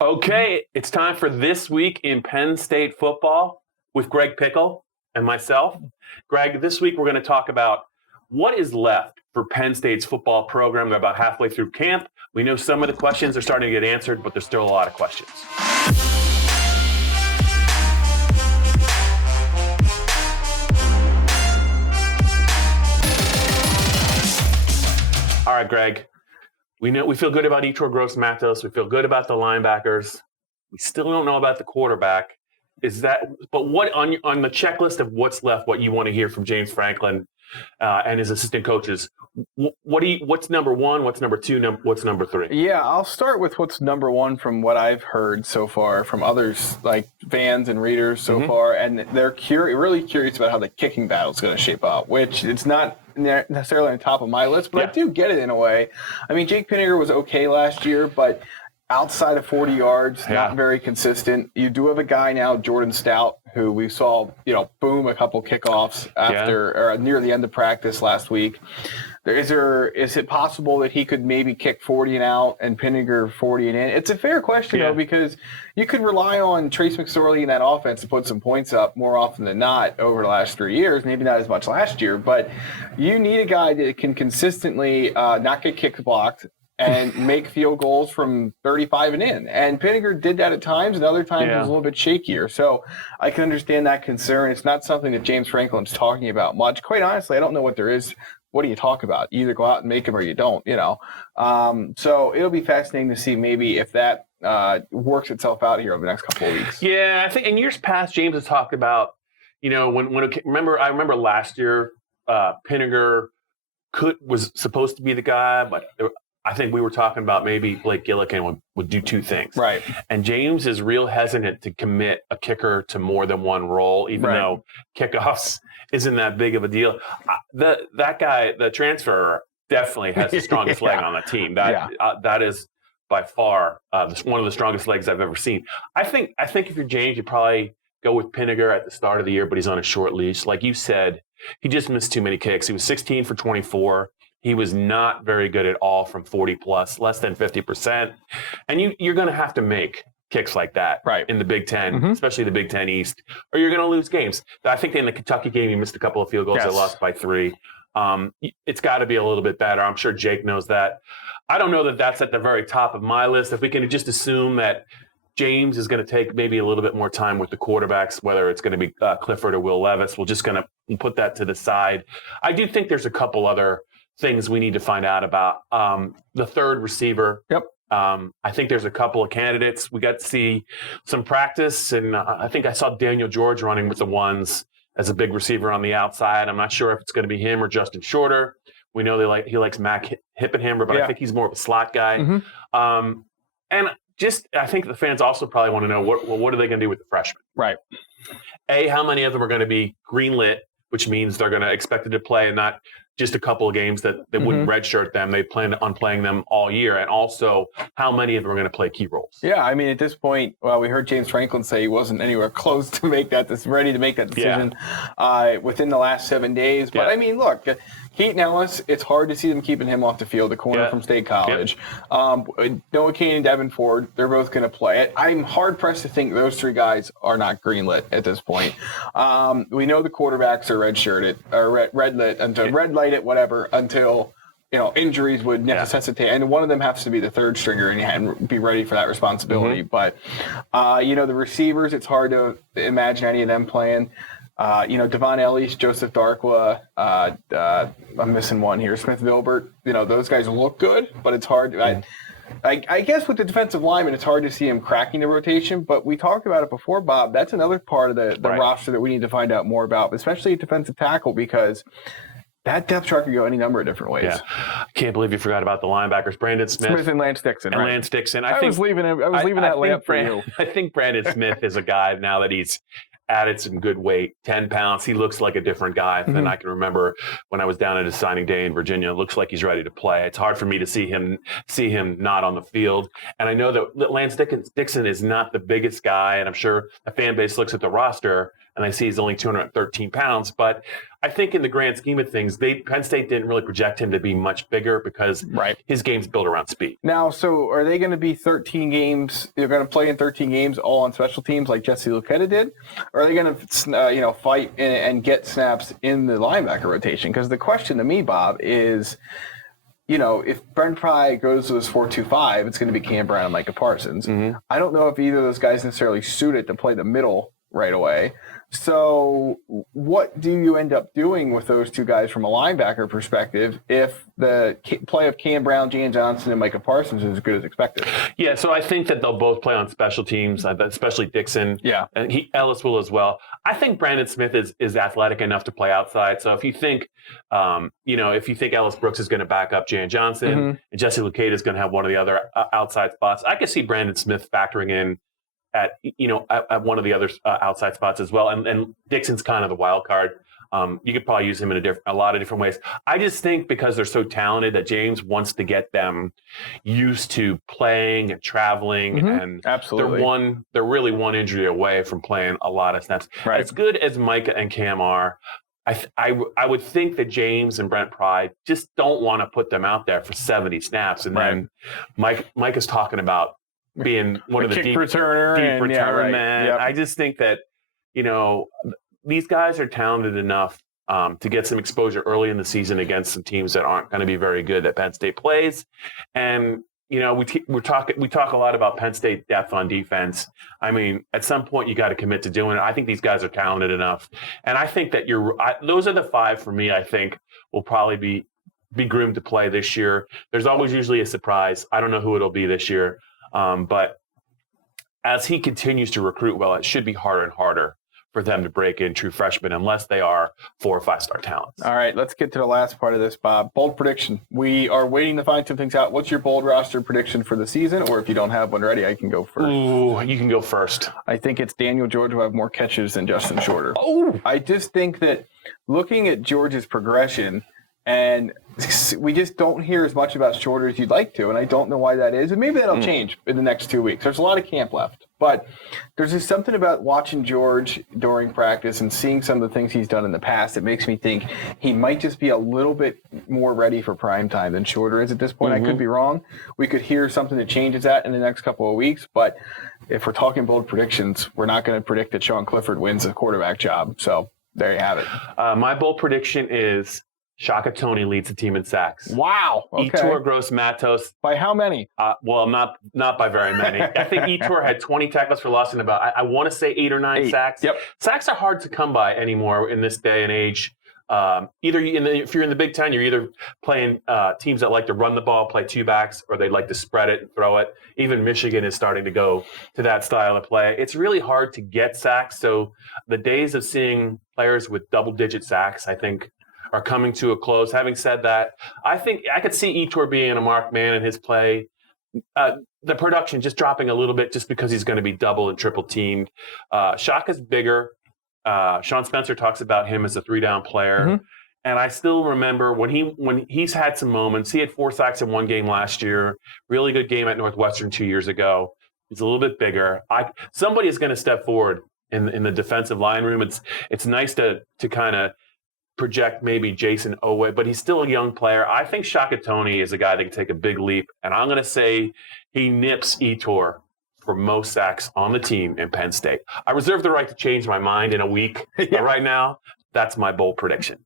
Okay, it's time for This Week in Penn State Football with Greg Pickle and myself. Greg, this week we're going to talk about what is left for Penn State's football program. They're about halfway through camp. We know some of the questions are starting to get answered, but there's still a lot of questions. All right, Greg. We feel good about Etro Gross-Matos. We feel good about the linebackers. We still don't know about the quarterback. But what on the checklist of what's left, what you want to hear from James Franklin and his assistant coaches? What's number one? What's number two? What's number three? Yeah, I'll start with what's number one from what I've heard so far from others, like fans and readers so far, and they're really curious about how the kicking battle is going to shape up, which it's not necessarily on top of my list, but I do get it in a way. I mean, Jake Pinniger was okay last year, but outside of 40 yards, not very consistent. You do have a guy now, Jordan Stout, who we saw, boom a couple kickoffs after or near the end of practice last week. Is it possible that he could maybe kick 40 and out and Pinniger 40 and in? It's a fair question, though, because you could rely on Trace McSorley in that offense to put some points up more often than not over the last 3 years. Maybe not as much last year, but you need a guy that can consistently not get kick blocked and make field goals from 35 and in. And Pinniger did that at times, and other times it was a little bit shakier. So I can understand that concern. It's not something that James Franklin's talking about much. Quite honestly, I don't know what there is. What do you talk about? You either go out and make them or you don't, So it'll be fascinating to see maybe if that works itself out here over the next couple of weeks. Yeah, I think in years past, James has talked about, I remember last year, Pinniger was supposed to be the guy, but I think we were talking about maybe Blake Gillikin would do two things. Right. And James is real hesitant to commit a kicker to more than one role, even though kickoffs isn't that big of a deal. That guy, the transfer, definitely has the strongest leg on the team. That is by far one of the strongest legs I've ever seen. I think if you're James, you probably go with Pinniger at the start of the year, but he's on a short leash. Like you said, he just missed too many kicks. He was 16 for 24. He was not very good at all from 40 plus, less than 50%. And you're going to have to make kicks like that in the Big Ten, especially the Big Ten East, or you're going to lose games. I think in the Kentucky game, he missed a couple of field goals. They lost by 3. It's got to be a little bit better. I'm sure Jake knows that. I don't know that that's at the very top of my list. If we can just assume that James is going to take maybe a little bit more time with the quarterbacks, whether it's going to be Clifford or Will Levis, we're just going to put that to the side. I do think there's a couple other things we need to find out about. The third receiver. I think there's a couple of candidates. We got to see some practice, and I think I saw Daniel George running with the ones as a big receiver on the outside. I'm not sure if it's going to be him or Justin Shorter. We know he likes Mac Hippenhammer, but I think he's more of a slot guy. And I think the fans also probably want to know what are they going to do with the freshmen? Right. How many of them are going to be greenlit, which means they're going to expected to play and not just a couple of games that they wouldn't redshirt them. They plan on playing them all year. And also, how many of them are going to play key roles? Yeah, I mean, at this point, we heard James Franklin say he wasn't anywhere close to ready to make that decision within the last 7 days. But, I mean, look, Keaton Ellis, it's hard to see them keeping him off the field, the corner from State College. Noah Kane and Devin Ford, they're both going to play. I'm hard-pressed to think those three guys are not greenlit at this point. We know the quarterbacks are redshirted, or red-lit, until red-lighted, whatever, until injuries would necessitate. And one of them has to be the third stringer and be ready for that responsibility. But, the receivers, it's hard to imagine any of them playing. Devon Ellis, Joseph Darkwa, I'm missing one here, Smith Vilbert, those guys look good, but it's hard. I guess with the defensive lineman, it's hard to see him cracking the rotation, but we talked about it before, Bob. That's another part of the roster that we need to find out more about, especially at defensive tackle, because that depth chart could go any number of different ways. Yeah. I can't believe you forgot about the linebackers, Brandon Smith and Lance Dixon. Lance Dixon. I was leaving that layup for you. I think Brandon Smith is a guy now that he's added some good weight, 10 pounds. He looks like a different guy than I can remember when I was down at his signing day in Virginia. It looks like he's ready to play. It's hard for me to see him not on the field. And I know that Lance Dixon is not the biggest guy, and I'm sure the fan base looks at the roster and I see he's only 213 pounds. But I think in the grand scheme of things, Penn State didn't really project him to be much bigger because his game's built around speed. Now, so are they going to be 13 games? They're going to play in 13 games all on special teams like Jesse Luketa did? Or are they going to, fight and get snaps in the linebacker rotation? Because the question to me, Bob, is, if Brent Pry goes to this 4-2-5, it's going to be Cam Brown and Micah Parsons. I don't know if either of those guys necessarily suited to play the middle right away. So what do you end up doing with those two guys from a linebacker perspective if the play of Cam Brown, Jan Johnson, and Micah Parsons is as good as expected? Yeah, so I think that they'll both play on special teams, especially Dixon. Yeah. And Ellis will as well. I think Brandon Smith is athletic enough to play outside. So if you think, Ellis Brooks is going to back up Jan Johnson and Jesse Luketa is going to have one of the other outside spots, I could see Brandon Smith factoring in at one of the other outside spots as well. And Dixon's kind of the wild card. You could probably use him in a lot of different ways. I just think because they're so talented that James wants to get them used to playing and traveling, and absolutely, they're really one injury away from playing a lot of snaps. Right. As good as Micah and Cam are, I would think that James and Brent Pry just don't want to put them out there for 70 snaps, and then Mike is talking about being one of the deep return man. Yep. I just think that, these guys are talented enough to get some exposure early in the season against some teams that aren't going to be very good that Penn State plays. And, we talk a lot about Penn State depth on defense. I mean, at some point you got to commit to doing it. I think these guys are talented enough. And I think that those are the five for me, I think will probably be groomed to play this year. There's always usually a surprise. I don't know who it'll be this year. But as he continues to recruit well, it should be harder and harder for them to break in true freshmen unless they are 4 or 5 star talents. All right, let's get to the last part of this, Bob. Bold prediction. We are waiting to find some things out. What's your bold roster prediction for the season? Or if you don't have one ready, I can go first. Ooh, you can go first. I think it's Daniel George will have more catches than Justin Shorter. Oh! I just think that looking at George's progression, and we just don't hear as much about Shorter as you'd like to, and I don't know why that is. And maybe that'll change in the next 2 weeks. There's a lot of camp left. But there's just something about watching George during practice and seeing some of the things he's done in the past that makes me think he might just be a little bit more ready for prime time than Shorter is at this point. I could be wrong. We could hear something that changes that in the next couple of weeks. But if we're talking bold predictions, we're not going to predict that Sean Clifford wins the quarterback job. So there you have it. My bold prediction is Shaka Toney leads the team in sacks. Wow. Okay. Yetur Gross-Matos. By how many? Not by very many. I think Yetur had 20 tackles for loss and about, I want to say 8 or 9 sacks. Yep. Sacks are hard to come by anymore in this day and age. If you're in the Big Ten, you're either playing teams that like to run the ball, play 2 backs, or they like to spread it and throw it. Even Michigan is starting to go to that style of play. It's really hard to get sacks. So the days of seeing players with double-digit sacks, I think, are coming to a close. Having said that, I think I could see Yetur being a marked man in his play. The production just dropping a little bit just because he's going to be double and triple teamed. Shaka's bigger. Shawn Spencer talks about him as a 3-down player. And I still remember when he's had some moments. He had 4 sacks in one game last year. Really good game at Northwestern 2 years ago. He's a little bit bigger. Somebody is going to step forward in the defensive line room. It's nice to kind of project maybe Jason Owe, but he's still a young player. I think Shaka Toney is a guy that can take a big leap, and I'm going to say he nips Yetur for most sacks on the team in Penn State. I reserve the right to change my mind in a week, but right now, that's my bold prediction.